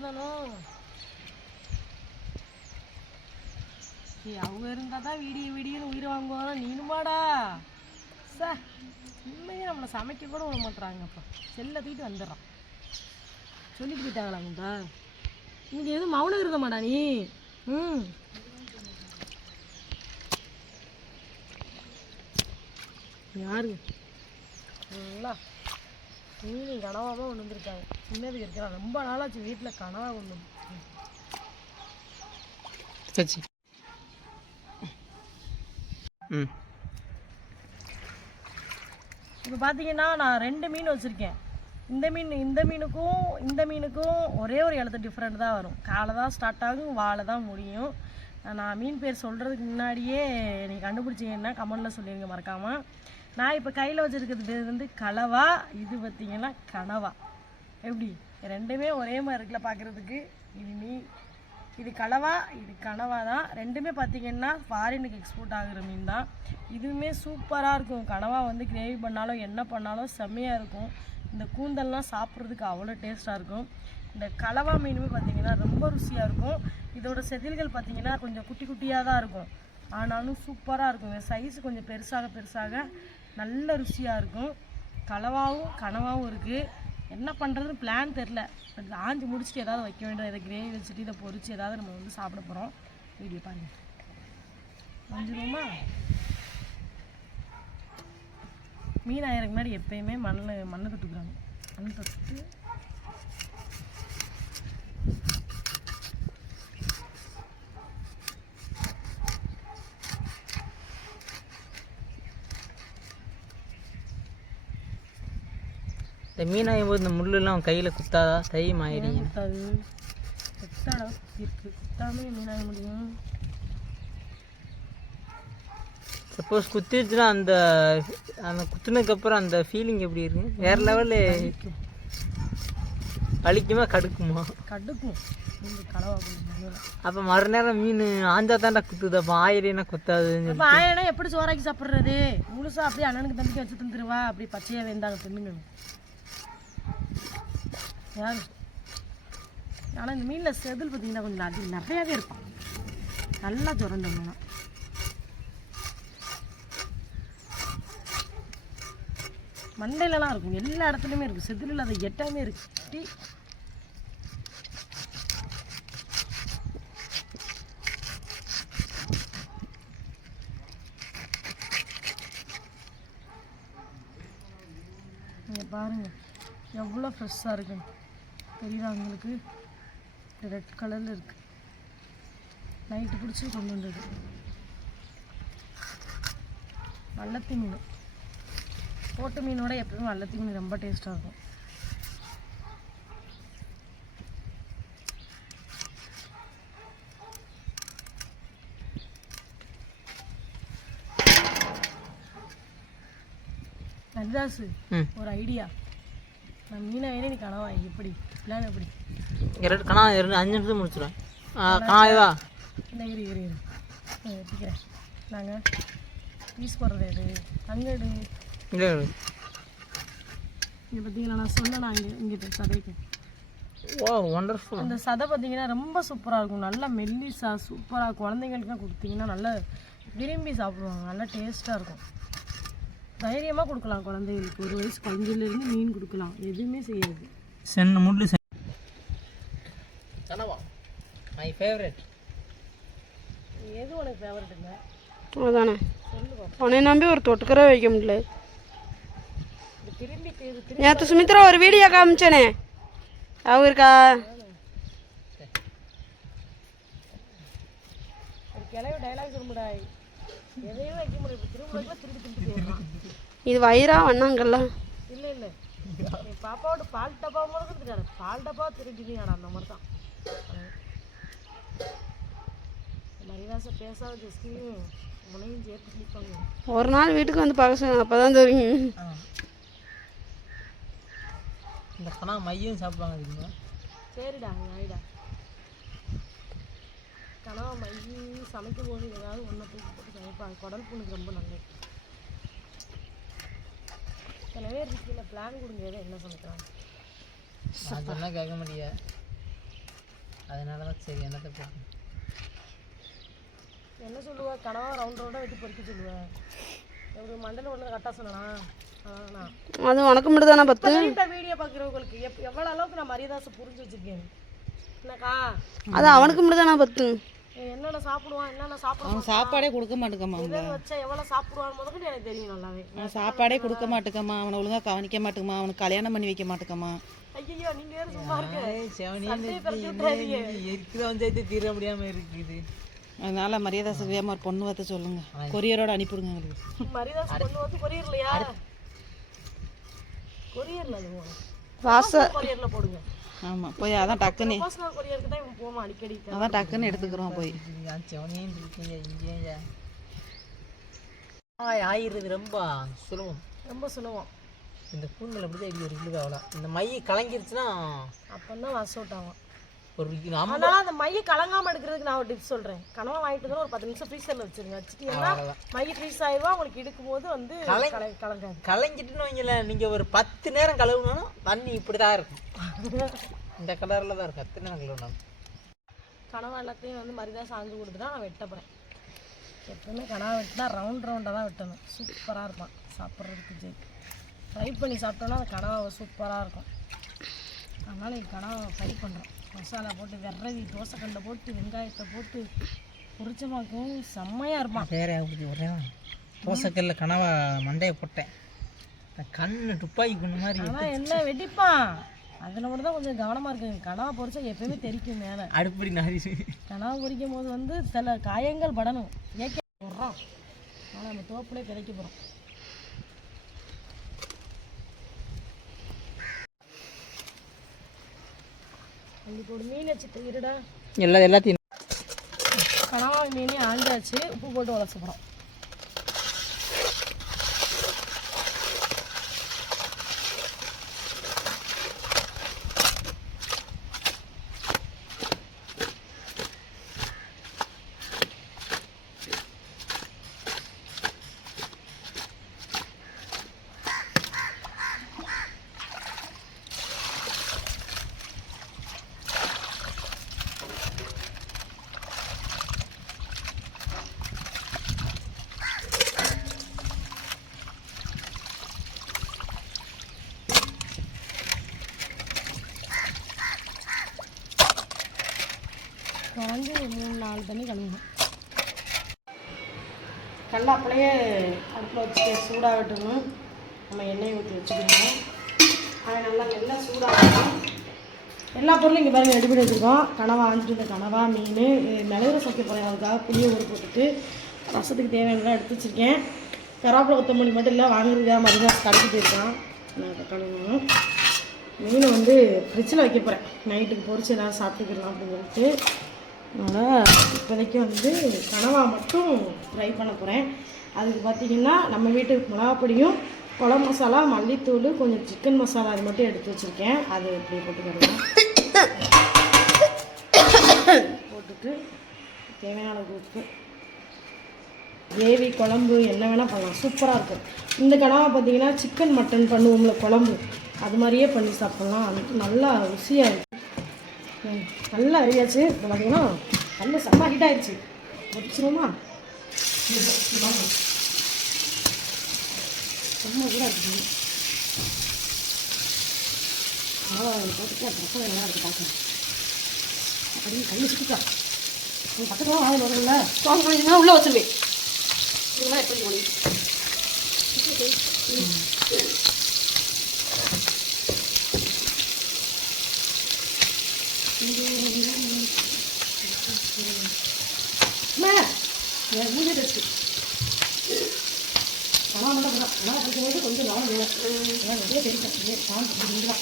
இருந்தாலும் அவங்க இருந்தால் தான் விடியன்னு உயிரை வாங்குவாங்க. நீனுமாடா சார் உண்மையே நம்மளை சமைக்க கூட விட மாட்டுறாங்கப்பா. செல்லை தூக்கிட்டு வந்துடுறான். சொல்லிட்டு போயிட்டாங்களாங்கப்பா. இங்கே எதுவும் மௌனம் இருக்க மாட்டா நீ? யாரு நல்லா மீன் கனவாக கொண்டு வந்துருக்காங்க. சின்னதுக்கு இருக்கிறான். ரொம்ப நாளாச்சு வீட்டில் கனவா கொண்டு வந்து. இப்போ பார்த்தீங்கன்னா நான் 2 மீன் வச்சுருக்கேன். இந்த மீனுக்கும் ஒரே ஒரு எழுத்து டிஃப்ரெண்ட் தான் வரும். காலை தான் ஸ்டார்ட் ஆகும், வாழை தான் முடியும். நான் மீன் பேர் சொல்கிறதுக்கு முன்னாடியே நீங்கள் கண்டுபிடிச்சிங்கன்னா கமெண்டில் சொல்லிடுங்க மறக்காமல். நான் இப்போ கையில் வச்சுருக்கிறது கலவா, இது பார்த்திங்கன்னா கனவா. எப்படி ரெண்டுமே ஒரே மாதிரி இருக்குல்ல பார்க்குறதுக்கு. இது கலவா, இது கனவா தான். ரெண்டுமே பார்த்திங்கன்னா ஃபாரினுக்கு எக்ஸ்போர்ட் ஆகுற மீன் தான். இதுவுமே சூப்பராக இருக்கும். கனவா கிரேவி பண்ணாலும் என்ன பண்ணாலும் செம்மையாக இருக்கும். இந்த கூந்தல்லாம் சாப்பிட்றதுக்கு அவ்வளோ டேஸ்ட்டாக இருக்கும். இந்த கலவா மீனுமே பார்த்திங்கன்னா ரொம்ப ருசியாக இருக்கும். இதோட செதில்கள் பார்த்திங்கன்னா கொஞ்சம் குட்டி குட்டியாக தான் இருக்கும், ஆனாலும் சூப்பராக இருக்கும். சைஸ் கொஞ்சம் பெருசாக நல்ல ருசியாக இருக்கும். கனவாவும் இருக்குது. என்ன பண்ணுறதுன்னு பிளான் தெரில. பட் ஆஞ்சி முடிச்சுட்டு ஏதாவது வைக்க வேண்டியது. இதை கிரேவி வச்சுட்டு இதை பொரித்து ஏதாவது நம்ம சாப்பிட போகிறோம். வீடியோ பாருங்கள். வந்துடுவோமா? மீன் ஆயிரக்கு முன்னாடி எப்பயுமே மண்ணை தொட்டுக்கிறாங்க. மண்ணை தொட்டு இந்த மீன் ஆகும்போது இந்த முள்ளெல்லாம் கையில் குத்தாதா? தையம் ஆயிடுங்க. குத்தாது. குத்தாடா இருக்குது. குத்தாமே மீன் ஆக முடியும். சப்போஸ் குத்திடுச்சுன்னா அந்த குத்துனதுக்கப்புறம் அந்த ஃபீலிங் எப்படி இருக்கு? வேறு லெவலில் வலிக்குமா கடுக்குமா? கடுக்கும். அப்போ மறுநேரம் மீன் ஆஞ்சா தாண்டா குத்துது. அப்போ ஆயிரம்னா குத்தாதுன்னு. அப்போ ஆயிரம்னா எப்படி சோறாக்கி சாப்பிட்றது? முழுசாக அப்படியே அண்ணனுக்கு தம்பிக்கு வச்சு தந்துடுவா. அப்படி பச்சையாக வேண்டாங்க தின்னுங்க யார். ஆனால் இந்த மீனில் செதில் பார்த்தீங்கன்னா கொஞ்சம் நிறையாவே இருக்கும். நல்லா சுரண்டோம்னா மண்டையிலலாம் இருக்கும். எல்லா இடத்துலையுமே இருக்குது. செதில் இல்லாத எட்டாமே இருக்கு. நீங்கள் பாருங்கள் எவ்வளோ ஃப்ரெஷ்ஷாக இருக்குன்னு தெரியுதா உங்களுக்கு? ரெட் கலரில் இருக்குது. நைட்டு பிடிச்சி கொண்டு வந்தது வல்லத்தி மீன். போட்டு மீனோட எப்பவுமே வல்லத்தி மீன் ரொம்ப டேஸ்ட்டாக இருக்கும். நரிதாசு ஒரு ஐடியா. நான் மீனை வேணே நீ கனவா எப்படி பிளான் எப்படி? கனா 5 நிமிஷம் முடிச்சிடுவேன். கனாவா இல்லை இரு வச்சுக்கிறேன். நாங்கள் பீஸ் போடுறது எடு அங்கே எடு. இல்லை இங்கே பார்த்தீங்களா நான் சொன்னேன். நான் இங்கே சதைக்கு ஒண்டர்ஃபுல். அந்த சதை பார்த்தீங்கன்னா ரொம்ப சூப்பராக இருக்கும். நல்லா மெல்லிசா சூப்பராக. குழந்தைங்களுக்குலாம் கொடுத்தீங்கன்னா நல்லா விரும்பி சாப்பிடுவாங்க. நல்லா டேஸ்ட்டாக இருக்கும். தைரியமாக கொடுக்கலாம் குழந்தைகளுக்கு. 1 வயசு குழந்தையிலேருந்து மீன் கொடுக்கலாம். எதுவுமே செய்யாது. சென்னு முள்ளு கனவா மை ஃபேவரட். எது உனக்கு ஃபேவரட்டுங்க? அதானே உன்னை நம்பி ஒரு தொட்டுக்கரை வைக்க முடியல. நேற்று சுமித்ரா ஒரு வீடியோ காமிச்சேனே, அவ இருக்கா? ஒரு கிளவி டைலாக் சொல்லுடா. எதையும் வைக்க முடியும். திரும்ப இது வயிறா வண்ணாங்கல்ல? இல்லை என் பாப்பாவோட பால் டப்பா போல கொடுத்துட்டாரு. பால் டப்பா திருட்டினாடா. அந்த மாதிரி தான் மரியாதை பேசாத ஜெஸ்டியும் உனையும் சேர்த்து கிளிப்பாங்க. ஒரு நாள் வீட்டுக்கு வந்து பார்க்க சொன்னாங்க. அப்போ தான் தெரியும். இந்த கனா மையம் சாப்பிடுவாங்க. சரிடா ஆயிடா. கனவா மையம் சமைக்கும் போது ஏதாவது ஒன்றை தூக்கி போட்டு சமைப்பாங்க. குடல் புண்ணுக்கு ரொம்ப நல்லது. சில பேர் இருக்குல்ல பிளான் கொடுங்க. என்ன சமைக்கிறாங்க அதெல்லாம் கேட்க முடியாது. அதனால தான் சரி என்னத்தை போட்டு என்ன சொல்லுவா கனவா ரவுண்டோட வெட்டி பொறிக்க சொல்லுவேன். ஒரு மண்டல ஒன்று கரெக்டாக சொன்னா அது உனக்கு மட்டும் தானே பத்து. வீடியோ பார்க்குறவங்களுக்கு எவ்வளோ அளவுக்கு நான் மரியாதை புரிஞ்சு வச்சிருக்கேன். என்னக்கா அது அவனுக்கு மட்டும் தானே பத்து. என்னென்ன சாப்பிடுவான் என்னென்ன சாப்பிடுவான். அவன் சாப்பாடே கொடுக்க மாட்டேங்கம்மா. இதை வச்சா எவ்வளோ சாப்பிடுவான்னு முதல்ல எனக்கு தெரியும் நல்லாவே. அவன் சாப்பாடே கொடுக்க மாட்டேங்கம்மா. அவனை ஒழுங்காக கவனிக்க மாட்டேங்கம்மா. அவனுக்கு கல்யாணம் பண்ணி வைக்க மாட்டேங்கம்மா. ஐயோ நீங்க வேறு சும்மா இருக்கு. இருக்கிற வந்து தீர முடியாம இருக்குது. அதனால மரியாதை வேகமாக ஒரு பொண்ணு பார்த்து சொல்லுங்க. கொரியரோட அனுப்பிவிடுங்க எங்களுக்கு. மரியாதை பொண்ணு வந்து கொரியர் இல்லையா? கொரியர்ல கொரியர்ல போடுங்க. ஆமாம் போய் அதான் டக்குன்னு கொரியருக்கு தான் இவன் போமா அடிக்கடி. அதான் டக்குன்னு எடுத்துக்கிறோம் போய். செவனேன்னு இருக்கீங்க இங்கே ஆயிடுறது ரொம்ப சுலபம். ரொம்ப சுலபம். இந்த கூந்தல் அப்படி தான் ஒரு கிலோ அவ்வளோ. இந்த மைய கலங்கிருச்சுன்னா அப்போதான் வாஷ் அவுட் ஆகும். ஒரு அதனால அந்த மைய கலங்காம எடுக்கிறதுக்கு நான் ஒரு டிப்ஸ் சொல்றேன். கனவா வாங்கிட்டு வந்து ஒரு 10 நிமிஷம் ஃப்ரீசர்ல வச்சிருங்க. வச்சுட்டீங்கன்னா மைய ஃப்ரீஸ் ஆயிடுவா. உங்களுக்கு எடுக்கும் போது வந்து கலங்காது. கலங்கிட்டுன்னு வைங்களேன். நீங்கள் ஒரு 10 நேரம் கழுவுனாலும் தண்ணி இப்படி தான் இருக்கும். இந்த கலரில் தான் இருக்கும் 10 நேரம் கழுவுனாலும். கனவா எல்லாத்தையும் வந்து மரியாதை சாஞ்சு கொடுத்து தான் நான் வெட்ட போகிறேன். எப்பவுமே கனவா வெட்டினா ரவுண்டாக தான் வெட்டணும். சூப்பராக இருப்பான் சாப்பிட்றதுக்கு. சரி ஃப்ரை பண்ணி சாப்பிட்டோன்னா அந்த கனவா சூப்பராக இருக்கும். அதனால் எங்கள் கனவா ஃப்ரை பண்ணுறோம். மசாலா போட்டு விரவி தோசைக்கல்லை போட்டு வெங்காயத்தை போட்டு பொரிச்சமாக்கும் செம்மையாக இருப்பான். வேற ஒரே தோசைக்கல்ல கனவா மண்டையை போட்டேன். கண்ணு துப்பாக்கி கண்ணு மாதிரி. ஆனால் என்ன வெடிப்பான். அதில் மட்டும் தான் கொஞ்சம் கவனமாக இருக்குங்க. கனவா பொரிச்சா எப்பயுமே தெரிக்கும் மேலே. அடுப்படி நாரி கனவா பொரிக்கும் போது வந்து சில காயங்கள் படணும். ஏற்க போடுறோம். ஆனால் நம்ம தோப்புலேயே பிதைக்க போகிறோம். அதுக்கு ஒரு மீன் வச்சுட்டு இருடா. எல்லாத்தையும் கனவா மீனையும் ஆண்டாச்சு. உப்பு போட்டு வளர்க்க போகிறோம். குறைஞ்சி 3-4 தண்ணி கழுவணும். கடலை அப்படியே அடுப்பில் வச்சுட்டு சூடாகட்டணும். நம்ம எண்ணெய் ஊற்றி வச்சுக்கணும். அது நல்லா சூடாகணும். எல்லா பொருளும் இங்கே பாருங்கள் ரெடி பண்ணி வச்சுருக்கோம். கனவா ஆஞ்சிட்டு இந்த கனவா மீன் மிளகு சமைக்க போகிறேன். அதுக்காக புளியை ஊற போட்டுட்டு ரசத்துக்கு தேவையானதான் எடுத்து வச்சுருக்கேன். கருவேப்பிலை கொத்தமல்லி மட்டும் இல்லை வாங்குறதுக்காக மறுநாள் கடைக்கு போயிருக்கான். நான் கழுவணும். மீனை வந்து ஃப்ரிட்ஜில் வைக்க போகிறேன். நைட்டுக்கு பொரிச்சு எதாவது சாப்பிட்டுக்கலாம் அப்படின்னு சொல்லிட்டு. அதனால் இப்போதைக்கு வந்து கனவா மட்டும் ஃப்ரை பண்ண போகிறேன். அதுக்கு பார்த்திங்கன்னா நம்ம வீட்டுக்கு மிளகாப்பொடியும் குழம்பு மசாலா மல்லித்தூள் கொஞ்சம் சிக்கன் மசாலா அது மட்டும் எடுத்து வச்சுருக்கேன். அது இப்படி போட்டுக்கிறேன். போட்டுட்டு தேவையான உப்பு கிரேவி குழம்பு என்ன வேணால் பண்ணலாம். சூப்பராக இருக்கும். இந்த கனவா பார்த்திங்கன்னா சிக்கன் மட்டன் பண்ணுவோம்ல குழம்பு அது மாதிரியே பண்ணி சாப்பிட்லாம். அது நல்லா ருசியாக இருக்கும். நல்லா அறியாச்சு. இப்போ பார்த்தீங்கன்னா நல்லா செம்ம ஹீட் ஆகிடுச்சு. வச்சுருவோமா? செம்ம கூட இருக்குது. போட்டுட்டு அப்புறம் நல்லா இருக்குது பார்க்கணும். அப்படின்னு கையை சுட்டிக்கா பக்கத்தில் வாயில் வரும்ல ஸ்ட்ராங் பண்ணிங்கன்னா உள்ளே வச்சுருவேன். இதெல்லாம் எப்படி முடியும்? மூணு டெஸ்ட்டு கனவா மட்டும் தான். கனவா படிக்கும்போது கொஞ்சம் நாள் வேணும். நிறைய தெரியும். சாப்பிட்டு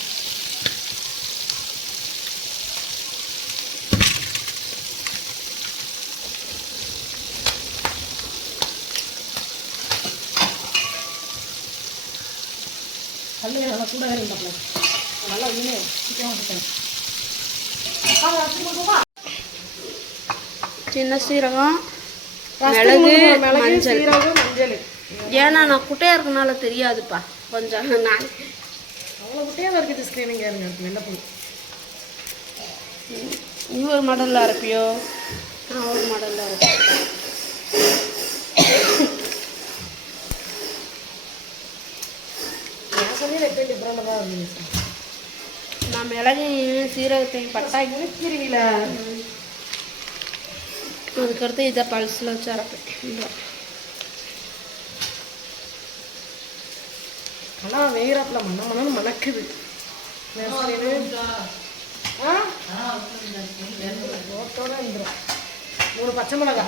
கல் நல்லா சூடாக இருந்தாப்ல நல்லா இன்னும் சீக்கிரம் வந்துட்டேன். சின்ன சீரகம் மிளகு மஞ்சள். சீரகம் மஞ்சள். ஏன்னா நான் குட்டையாக இருக்கனால தெரியாதுப்பா. கொஞ்சம் நான் அவ்வளோ குட்டையாக இருக்குது. ஸ்க்ரீனிங்காக இருக்குது வெள்ளை பூ. நீ ஒரு மாடலில் அரைப்பியோ? நான் ஒரு மாடலில் அரைப்பேன். நான் சொல்லி எப்பயும் டிஃப்ரெண்டாக தான் இருந்துச்சு. நான் மிளகையும் சீரகத்தையும் பட்டாக்கி இருக்கிறீங்கள அதுக்கடுத்து இதை பல்ஸில் வச்சு அரைப்பேன். இல்லை ஆனால் வேகிறாப்பில் மண்ணு மணக்குது. ரோட்டோட இருந்துடும். 3 பச்சை மிளகா,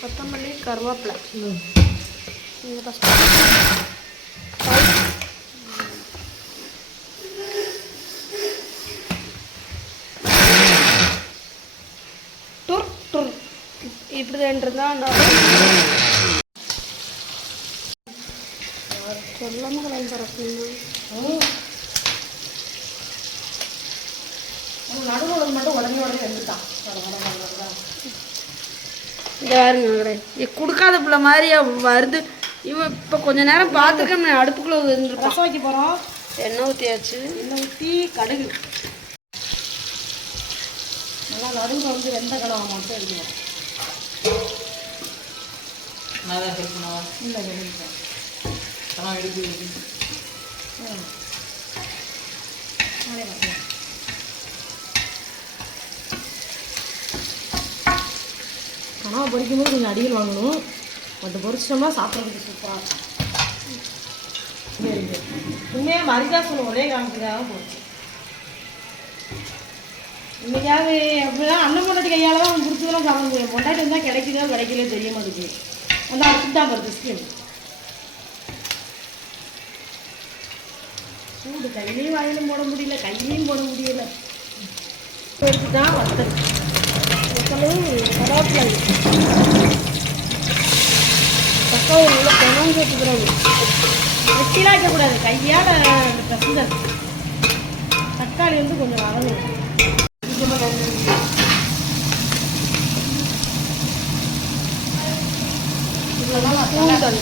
கொத்தமல்லி, கருவேப்பிலை. இந்த ஃபஸ்ட் டூர் டூர் இப்படி இருந்தால் சொல்லாமல் கலந்து பரப்பணும். நடுவில் மட்டும் உடனே வெந்துட்டான். இந்த பாருங்க இது கொடுக்காத பிள்ளை மாதிரி வருது. இவன் இப்போ கொஞ்ச நேரம் பார்த்துருக்கேன். அடுப்புக்குள்ளே இருந்துருப்பான். ரசம் வைக்க போகிறோம். எண்ணெய் ஊற்றியாச்சு. எண்ணெய் ஊற்றி கடுகு நல்லா நடுவில் வந்து வெந்த கடவை மட்டும் எடுக்கணும். நான் தான் ஹெல்ப் பண்ணவா? இல்லை எடுப்பேன். ஆனால் எடுத்து நானே பார்க்கலாம். கனவா பொரிக்கும்போது கொஞ்சம் அடியில் வாங்கணும். பட் பொரிச்சிட்டோம்னா சாப்பிட்றதுக்கு சூப்பராக இருக்கும். உண்மையாக மரிதாசன் ஒரே காமிக்கிறதாக போச்சு. இன்னைக்காவது அப்படிதான் அண்ணன் பொண்டாட்டி கையால் தான் அவன் பிடிச்சதெல்லாம் சாப்பிட முடியும். பொண்டாட்டி இருந்தால் கிடைக்குதோ கிடைக்கலையோ தெரிய மாட்டேங்குது. அந்த அடுத்து தான் வருது ஸ்கின் சூடு. கையிலையும் வாயிலும் போட முடியல, கையிலையும் போட முடியல. எடுத்து தான் வத்தல் கருவேப்பிலை தக்காளி நல்லா பெணம் சேர்த்துக்கிறாங்க. வெட்டிலாம் வைக்கக்கூடாது, கையால் பிரச்சனை. தக்காளி வந்து கொஞ்சம் வளரும். கூந்தல்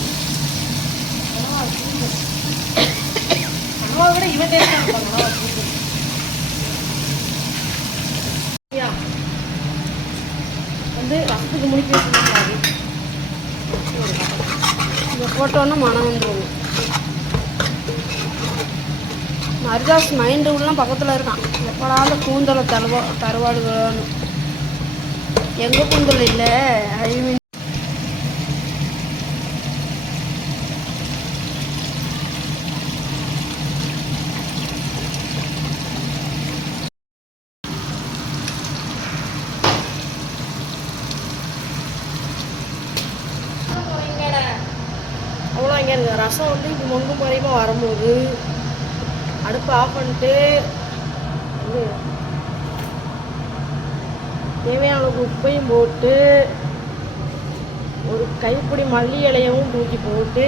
கனவா விட இவன் டேஸ்டாக இருப்பான். கனவா கூந்தல் வந்து ரசத்துக்கு முடிக்க வச்சுருக்காரு. இதை போட்டோன்னா மனம் வந்துடும். மரிதாஸ் மைண்டு உள்ள பக்கத்தில் இருக்கான். எப்படாவது கூந்தலை தருவாடுகளான்னு. எங்கே கூந்தல் இல்லை ஐ மீன் அவ்வளோ இங்கே இருக்குது. ரசம் வந்து இப்போ மொங்கும் குறையுமா வரும்போது அடுப்பு ஆஃப் பண்ணிட்டு இது தேவையான அளவுக்கு உப்பையும் போட்டு ஒரு கைப்பிடி மல்லி இலையவும் தூக்கி போட்டு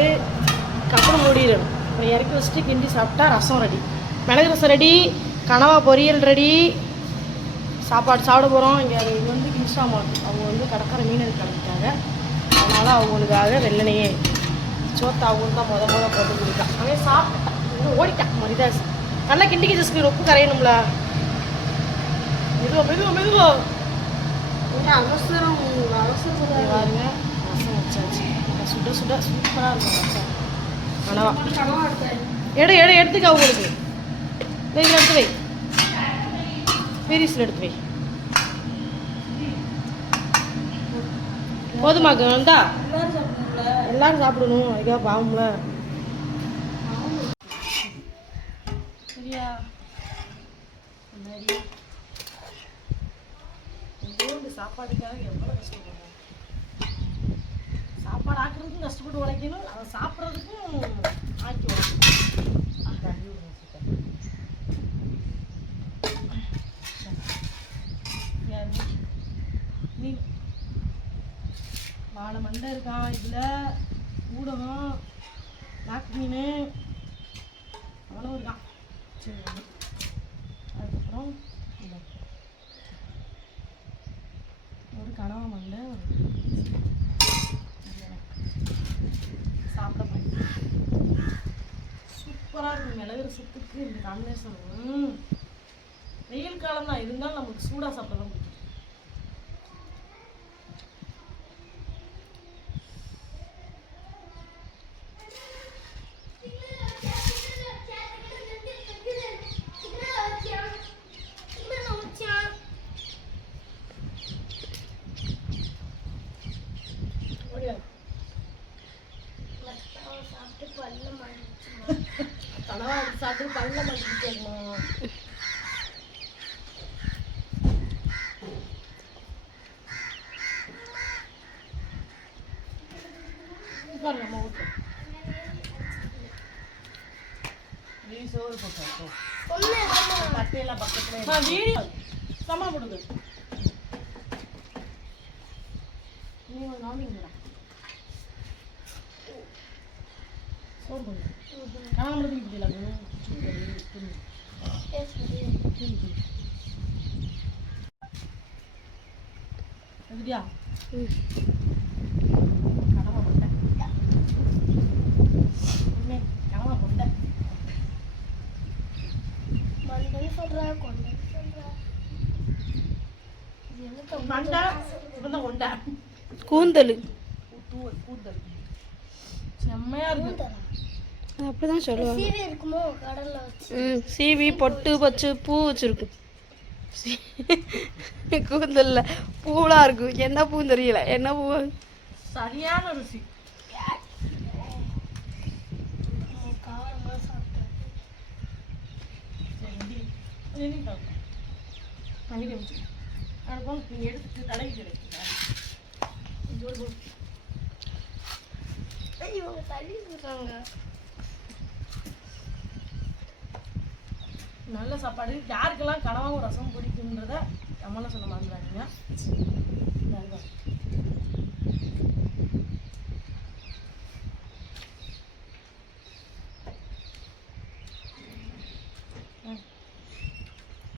கப்படம் மூடிடணும். அப்புறம் இறக்கி வச்சுட்டு கிண்டி சாப்பிட்டா ரசம் ரெடி. மிளகு ரசம் ரெடி, கனவா பொரியல் ரெடி. சாப்பாடு சாப்பிட போகிறோம். இங்கே இது வந்து இன்ஸ்டாமார்ட், அவங்க வந்து கடற்கரை மீன் எடுத்து கிளம்பிட்டாங்க. அதனால் அவங்களுக்காக வெள்ளனையே சோத்தை அவங்களுக்கு தான் முத போட்டு கொடுத்தான். அவன் சாப்பிட்டான், இன்னும் ஓடிட்டான் மரிதாஸ். நல்லா கிண்டிக்கு ஜஸ்க்கு உப்பு கரையணும்ல. மெதுவா அவசரம் பாருங்க. ரசம் வச்சாச்சு. சுட சுட சூப்பராக இருக்கும் ரசம். கனவா எடுத்துக்க அவங்களுக்கு. இதில் எடுத்து வை, பெரிசில் எடுத்து வை. போதுமாக்கு வந்தா எல்லாரும் சாப்பிடணும். அதுக்காக பாவம்ல. சரியா சாப்பாடுக்காக எவ்வளோ கஷ்டப்படுறோம். சாப்பாடு ஆக்குறதுக்கும் கஷ்டப்பட்டு உழைக்கணும், அதை சாப்பிட்றதுக்கும் ஆக்கி உழைக்கணும். நீ வாழை மண்டை இருக்கான், இதில் ஊடகம், நாக்கு மீன் அவ்வளோ இருக்கான். சரி, அதுக்கப்புறம் ஒரு கனவா மண்டை சாப்பிட பண்ணி சூப்பர். சூப்பராக இருக்கும் மிளகு ரசத்துக்கு இந்த காம்பினேஷன். வெயில் காலம் தான் இருந்தாலும் நமக்கு சூடாக சாப்பிட தான் பிடிக்கும். கனவா சாப்பிட்டு பல்ல மாட்டிக்கிட்டேம்மா. உட்காருங்கம்மா ஊட்டு. நீ சோறு போட்டோ கட்டையெல்லாம் பக்கத்துல வீடியோ சமா கொடுங்க. நீங்கள் காமிங்களா சோறு கொடுங்க. காமெடி இப்படிலாம் எப்படியா கடமை போட்டேன் கடமை போட்டேன் மண்டை இப்பதான் கொண்டா கூந்தல் கூந்தல் செம்மையா இருக்கு. அப்படிதான் சொல்லுவாங்க. சீவி பொட்டு வச்சு பூ வச்சிருக்கும். கூந்தல்ல பூவெலாம் இருக்கும். என்ன பூன்னு தெரியல. என்ன பூ? சரியான ருசி. எடுத்து தலைக்கு கிடைக்குது. நல்ல சாப்பாடு. யாருக்கெல்லாம் கனவாவும் ரசம் பிடிக்குன்றத நம்மளாம் சொல்ல மாட்டாங்க.